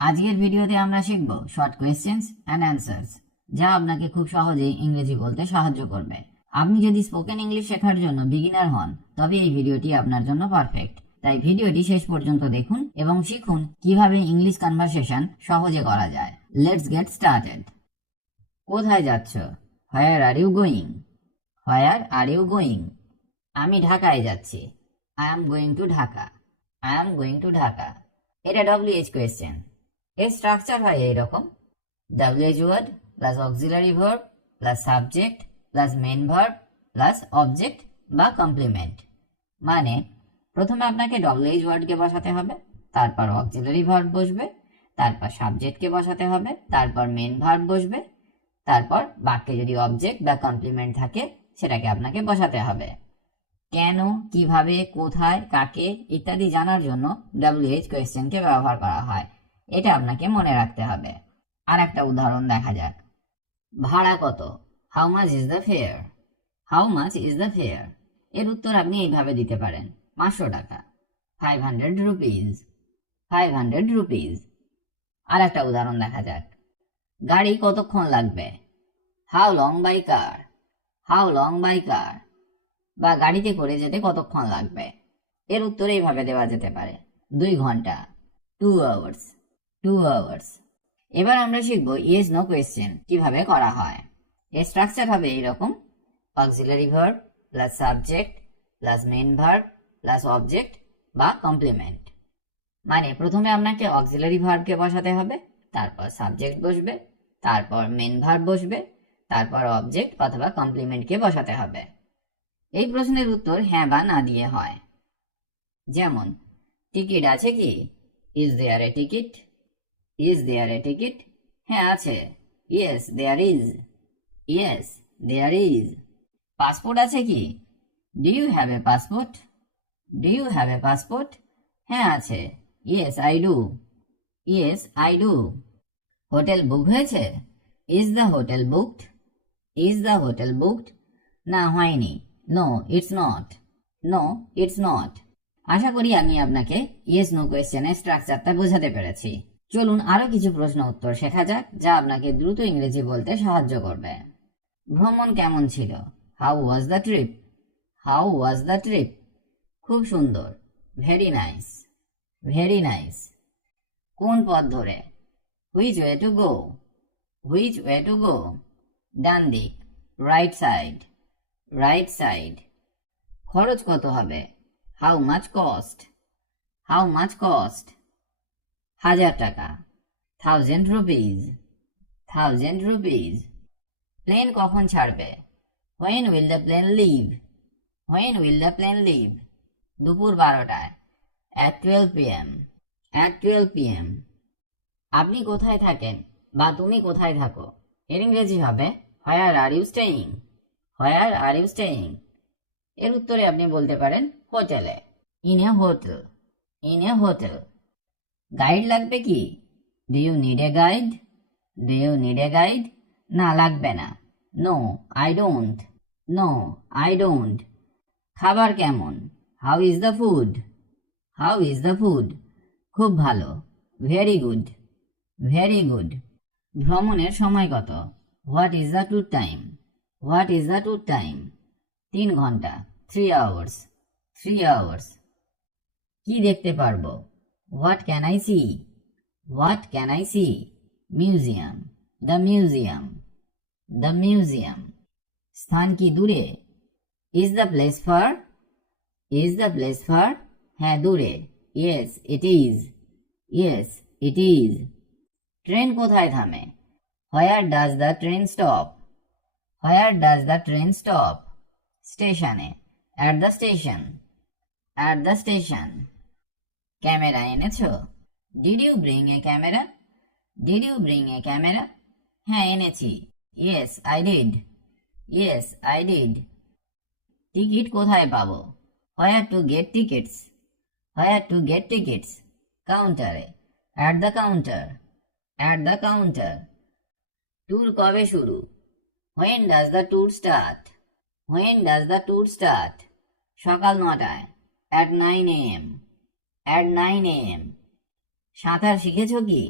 আজকের ভিডিওতে আমরা শিখব শর্ট কোয়েশ্চেন্স অ্যান্ড অ্যান্সার্স, যা আপনাকে খুব সহজেই ইংরেজি বলতে সাহায্য করবে। আপনি যদি স্পোকেন ইংলিশ শেখার জন্য বিগিনার হন, তবে এই ভিডিওটি আপনার জন্য পারফেক্ট। তাই ভিডিওটি শেষ পর্যন্ত দেখুন এবং শিখুন কিভাবে ইংলিশ কনভারসেশন সহজে করা যায়। Let's get started. কোথায় যাচ্ছ? Where are you going? Where are you going? আমি ঢাকায় যাচ্ছি। I am going to Dhaka. I am going to Dhaka. এটা WH কোয়েশ্চেন। এর স্ট্রাকচার হয় এইরকম: WH word plus auxiliary verb plus subject plus main verb plus object বা complement. মানে প্রথমে আপনাকে WH ওয়ার্ডকে বসাতে হবে, তারপর অক্সিলারি ভার্ব বসবে, তারপর সাবজেক্টকে বসাতে হবে, তারপর মেন ভার্ব বসবে, তারপর বাক্যে যদি অবজেক্ট বা কমপ্লিমেন্ট থাকে সেটাকে আপনাকে বসাতে হবে। কেন, কিভাবে, কোথায়, কাকে ইত্যাদি জানার জন্য WH কোয়েশ্চেনকে ব্যবহার করা হয়, এটা আপনাকে মনে রাখতে হবে। আর একটা উদাহরণ দেখা যাক। ভাড়া কত? How much is the fair? How much is the fair? এর উত্তর আপনি এইভাবে দিতে পারেন: 500 টাকা। 500 রুপিজ। 500 রুপিজ। আর একটা উদাহরণ দেখা যাক। গাড়ি কতক্ষণ লাগবে? How long by car? How long by car? বা গাড়িতে করে যেতে কতক্ষণ লাগবে? এর উত্তর এইভাবে দেওয়া যেতে পারে: 2 ঘন্টা। 2 আওয়ার্স। 2 আওয়ার্স। এবার আমরা শিখবো ইয়েস নো কোয়েশ্চেন কিভাবে করা হয়। এর স্ট্রাকচার হবে এইরকম: auxiliary verb plus subject plus main verb plus object বা কমপ্লিমেন্ট। মানে প্রথমে আপনাকে অক্সিলারি ভার্বকে বসাতে হবে, তারপর সাবজেক্ট বসবে, তারপর মেন ভার্ব বসবে, তারপর অবজেক্ট অথবা কমপ্লিমেন্টকে বসাতে হবে। এই প্রশ্নের উত্তর হ্যাঁ বা না দিয়ে হয়। যেমন, টিকিট আছে কি? Is there a ticket? Is there a ticket? হ্যাঁ আছে। Yes there is. Yes there is. Passport আছে কি? Do you have a passport? Do you have a passport? হ্যাঁ আছে। Yes I do. Yes I do. Hotel book হয়েছে? Is the hotel booked? Is the hotel booked? না হয়নি। No it's not. No it's not. আশা করি আমি আপনাকে yes no কোয়েশ্চেনের স্ট্রাকচারটা বোঝাতে পেরেছি। চলুন আরো কিছু প্রশ্ন উত্তর শেখা যাক, যা আপনাকে দ্রুত ইংরেজি বলতে সাহায্য করবে। ভ্রমণ কেমন ছিল? How was the trip? How was the trip? খুব সুন্দর। Very nice. Very nice. কোন পথ ধরে? Which way to go? Which way to go? ডান দিক। Right side. Right side. খরচ কত হবে? How much cost? How much cost? 1000 টাকা। 1000 রুপিজ। 1000 রুপিজ। প্লেন কখন ছাড়বে? When will the plane leave? When will the plane leave? দুপুর 12টায়। At 12 PM। At 12 PM। আপনি কোথায় থাকেন বা তুমি কোথায় থাকো, এর ইংরেজি হবে where are you staying? Where are you staying? এর উত্তরে আপনি বলতে পারেন হোটেলে। In a hotel. In a hotel. Guide লাগবে কি? Do you need a guide? Do you need a guide? না লাগবে না। No I don't. No I don't. খাবার কেমন? How is the food? How is the food? খুব ভালো। Very good. Very good. ভ্রমণের সময় কত? What is the tour time? What is the tour time? 3 ঘন্টা। 3 আওয়ার্স। 3 আওয়ার্স। কি দেখতে পারবো? What can I see? What can I see? Museum. The museum. The museum. স্থান কি দূরে? Is the place far? Is the place far? হ্যাঁ দূরে। Yes it is. Yes it is. Train কোথায় থামে? Where does the train stop? Where does the train stop? স্টেশনে। At the station. At the station. Camera এনেছো? Did you bring a camera? Did you bring a camera? হ্যাঁ এনেছি। Yes I did. Yes I did. Ticket কোথায় পাবো? Where to get tickets? Where to get tickets? কাউন্টারে। At the counter. At the counter. Tour কবে শুরু? When does the tour start? When does the tour start? সকাল 9টায়। At 9 AM। At 9 AM। সাঁতার শিখেছো কি?